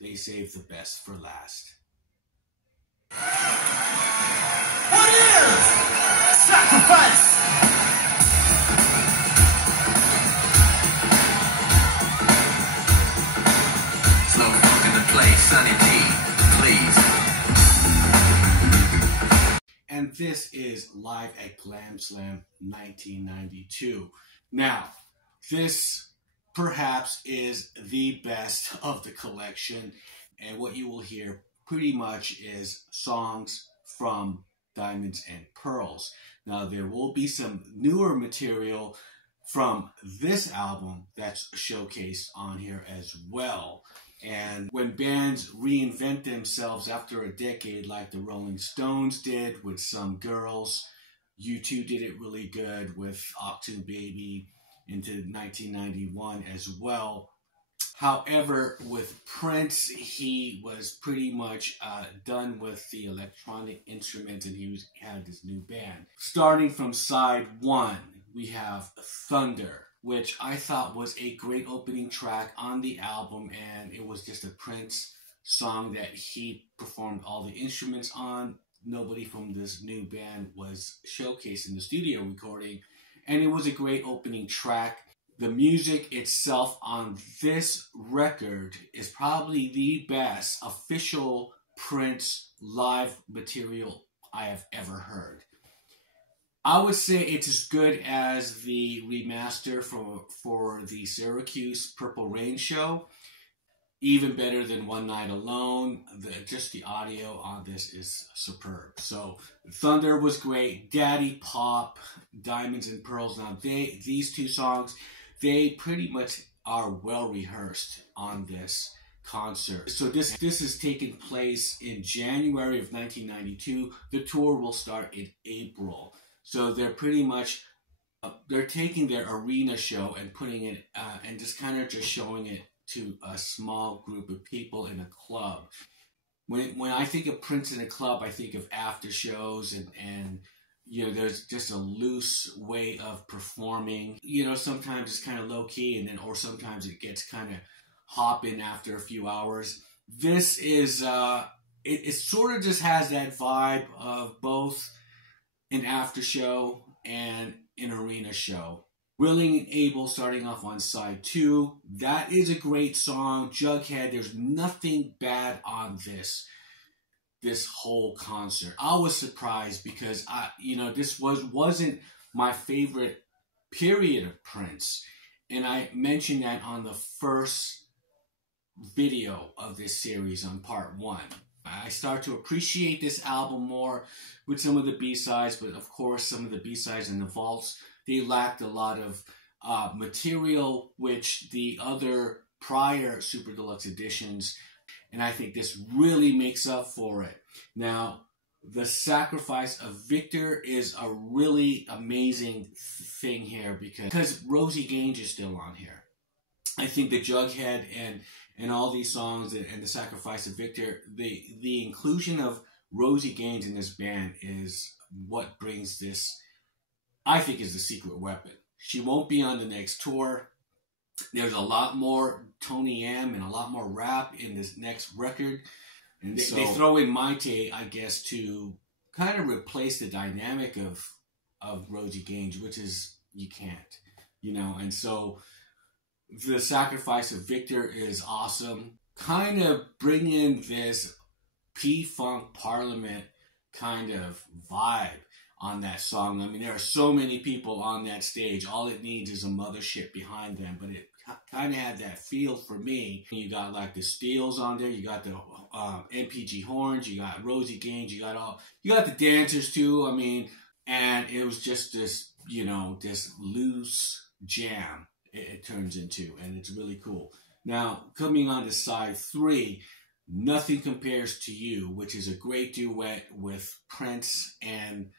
they saved the best for last. What is sacrifice? Slow funk in the place, Sunny D, please. And this is live at Glam Slam 1992. Now, this perhaps is the best of the collection, and what you will hear pretty much is songs from Diamonds and Pearls. Now, there will be some newer material from this album that's showcased on here as well. And when bands reinvent themselves after a decade, like the Rolling Stones did with Some Girls, U2 did it really good with Achtung Baby into 1991 as well. However, with Prince, he was pretty much done with the electronic instruments, and he had this new band. Starting from side one, we have Thunder, which I thought was a great opening track on the album, and it was just a Prince song that he performed all the instruments on. Nobody from this new band was showcased in the studio recording, and it was a great opening track. The music itself on this record is probably the best official Prince live material I have ever heard. I would say it's as good as the remaster for the Syracuse Purple Rain show. Even better than One Night Alone. Just the audio on this is superb. So Thunder was great. Daddy Pop, Diamonds and Pearls. Now these two songs, they pretty much are well rehearsed on this concert. So this is taking place in January of 1992. The tour will start in April. So they're pretty much, they're taking their arena show and putting it, and just kind of just showing it to a small group of people in a club. When I think of Prince in a club, I think of after shows and you know, there's just a loose way of performing. You know, sometimes it's kind of low key, and then, or sometimes it gets kind of hopping after a few hours. This is, it sort of just has that vibe of both an after show and an arena show. Willing and Able starting off on side two. That is a great song. Jughead, there's nothing bad on this whole concert. I was surprised because this wasn't my favorite period of Prince. And I mentioned that on the first video of this series on part one. I start to appreciate this album more with some of the B-sides, but of course some of the B-sides and the vaults, they lacked a lot of material, which the other prior Super Deluxe editions, and I think this really makes up for it. Now, the Sacrifice of Victor is a really amazing thing here because Rosie Gaines is still on here. I think the Jughead and all these songs and the Sacrifice of Victor, the inclusion of Rosie Gaines in this band is what brings this, I think, is the secret weapon. She won't be on the next tour. There's a lot more Tony M and a lot more rap in this next record. And they throw in Maite, I guess, to kind of replace the dynamic of Rosie Gaines, which is, you can't, you know. And so the Sacrifice of Victor is awesome. Kind of bringing this P-Funk Parliament kind of vibe on that song. I mean, there are so many people on that stage. All it needs is a mothership behind them, but it kind of had that feel for me. You got like the Steels on there. You got the NPG horns. You got Rosie Gaines. You got the dancers too. I mean, and it was just this, you know, this loose jam it turns into, and it's really cool. Now, coming on to side three, Nothing Compares to You, which is a great duet with Prince and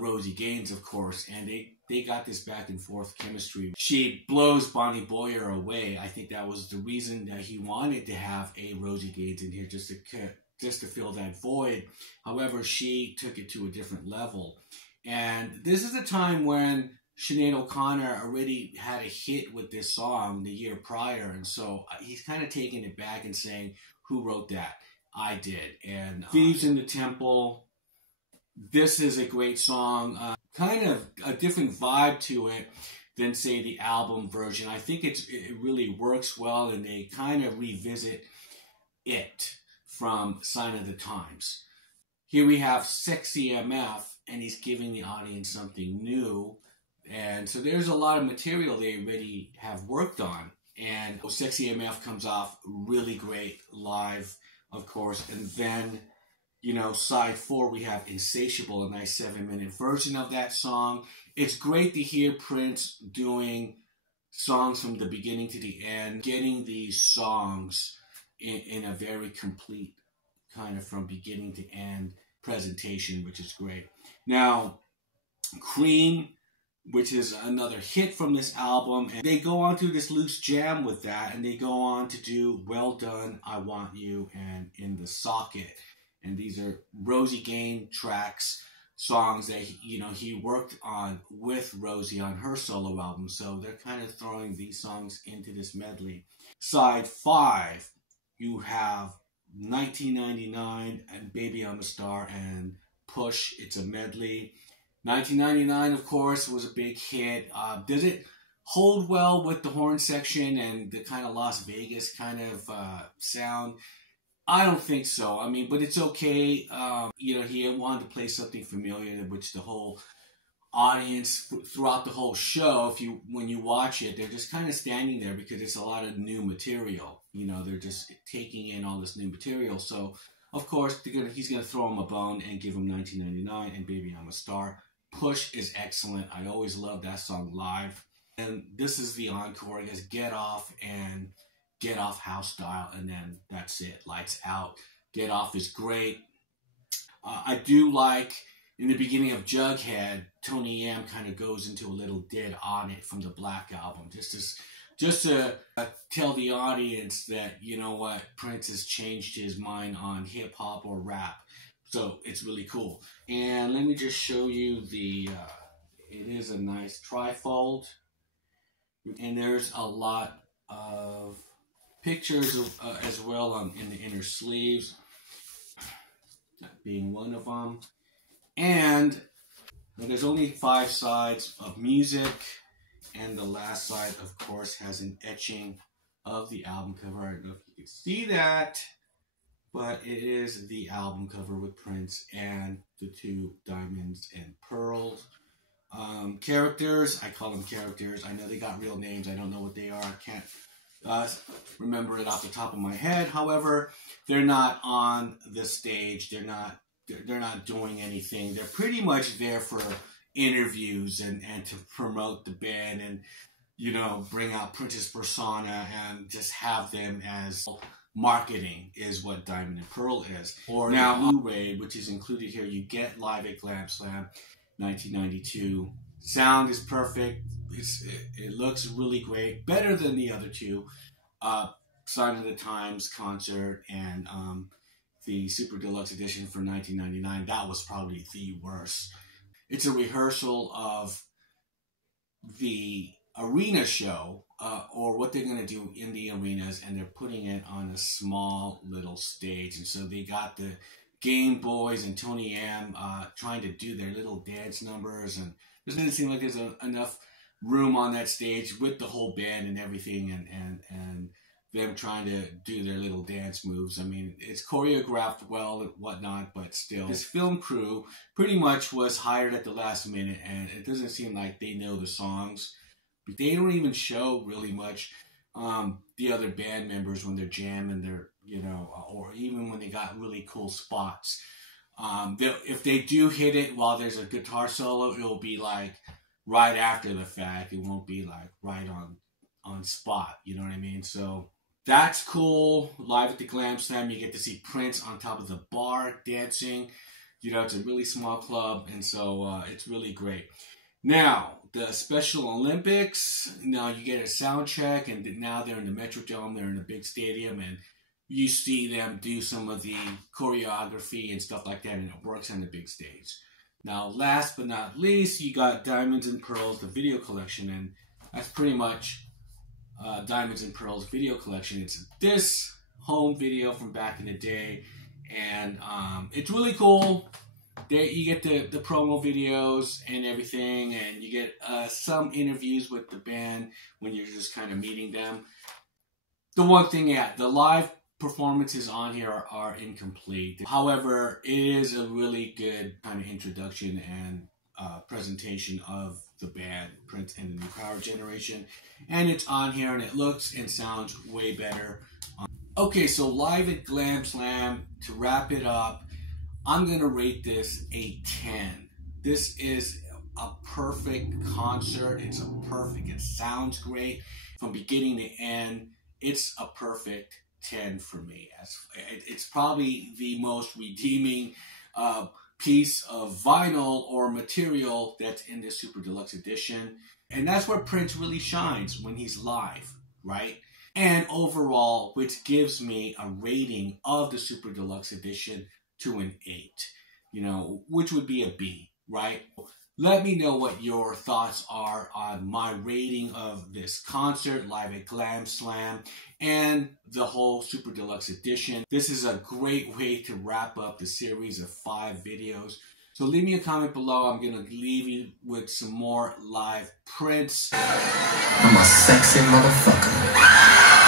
Rosie Gaines, of course, and they got this back and forth chemistry. She blows Bonnie Boyer away. I think that was the reason that he wanted to have a Rosie Gaines in here, just to fill that void. However, she took it to a different level. And this is a time when Sinead O'Connor already had a hit with this song the year prior, and so he's kind of taking it back and saying, who wrote that? I did. And Thieves in the Temple, this is a great song. Kind of a different vibe to it than, say, the album version. I think it really works well, and they kind of revisit it from Sign of the Times. Here we have Sexy MF, and he's giving the audience something new. And so there's a lot of material they already have worked on. And Sexy MF comes off really great live, of course. And then, you know, side 4, we have Insatiable, a nice 7-minute version of that song. It's great to hear Prince doing songs from the beginning to the end, getting these songs in a very complete kind of from beginning to end presentation, which is great. Now, Cream, which is another hit from this album, and they go on to this loose jam with that, and they go on to do Well Done, I Want You, and In the Socket. And these are Rosie Gain tracks, songs that he worked on with Rosie on her solo album. So they're kind of throwing these songs into this medley. Side 5, you have 1999 and Baby I'm a Star and Push. It's a medley. 1999, of course, was a big hit. Does it hold well with the horn section and the kind of Las Vegas kind of sound? I don't think so. I mean, but it's okay. He wanted to play something familiar, which the whole audience throughout the whole show, when you watch it, they're just kind of standing there because it's a lot of new material. They're just taking in all this new material. So, of course, he's gonna throw him a bone and give him 1999 and Baby I'm a Star. Push is excellent. I always love that song live. And this is the encore. It has Get Off and Get Off house style, and then that's it. Lights Out. Get Off is great. I do like, in the beginning of Jughead, Tony Yam kind of goes into a little did on it from the Black Album, just to tell the audience that, you know what, Prince has changed his mind on hip-hop or rap. So it's really cool. And let me just show you it is a nice trifold. And there's a lot of pictures as well in the inner sleeves, that being one of them. And there's only 5 sides of music, and the last side, of course, has an etching of the album cover. I don't know if you can see that, but it is the album cover with Prince and the 2 diamonds and pearls. Characters, I call them characters. I know they got real names. I don't know what they are. I can't remember it off the top of my head. However, they're not on the stage. They're not doing anything. They're pretty much there for interviews and to promote the band and, bring out Prince's persona and just have them as marketing is what Diamond and Pearl is. Or now Blu-ray, which is included here, you get Live at Glam Slam 1992. Sound is perfect. It looks really great. Better than the other 2. Sign of the Times concert and the Super Deluxe Edition for 1999. That was probably the worst. It's a rehearsal of the arena show or what they're going to do in the arenas, and they're putting it on a small little stage. And so they got the Game Boys and Tony Yam trying to do their little dance numbers, and it doesn't seem like there's enough room on that stage with the whole band and everything, and them trying to do their little dance moves. I mean, it's choreographed well and whatnot, but still. This film crew pretty much was hired at the last minute, and it doesn't seem like they know the songs. But they don't even show really much the other band members when they're jamming, or even when they got really cool spots. If they do hit it while there's a guitar solo, it'll be like right after the fact. It won't be like right on spot. You know what I mean? So that's cool. Live at the Glam Slam, you get to see Prince on top of the bar dancing. It's a really small club, and so it's really great. Now, the Special Olympics, now you get a sound check, and now they're in the Metrodome, they're in a big stadium, and you see them do some of the choreography and stuff like that, and it works on the big stage. Now, last but not least, you got Diamonds and Pearls, the video collection, and that's pretty much Diamonds and Pearls video collection. It's this home video from back in the day, and it's really cool. You get the promo videos and everything, and you get some interviews with the band when you're just kind of meeting them. The one thing, yeah, the live performances on here are incomplete. However, it is a really good kind of introduction and presentation of the band, Prince and the New Power Generation. And it's on here, and it looks and sounds way better. Okay, so live at Glam Slam, to wrap it up, I'm going to rate this a 10. This is a perfect concert. It sounds great from beginning to end. It's a perfect 10 for me. It's probably the most redeeming piece of vinyl or material that's in this Super Deluxe Edition. And that's where Prince really shines, when he's live, right? And overall, which gives me a rating of the Super Deluxe Edition to an 8, which would be a B, right? Let me know what your thoughts are on my rating of this concert live at Glam Slam and the whole Super Deluxe Edition. This is a great way to wrap up the series of 5 videos. So leave me a comment below. I'm going to leave you with some more live Prince. I'm a sexy motherfucker.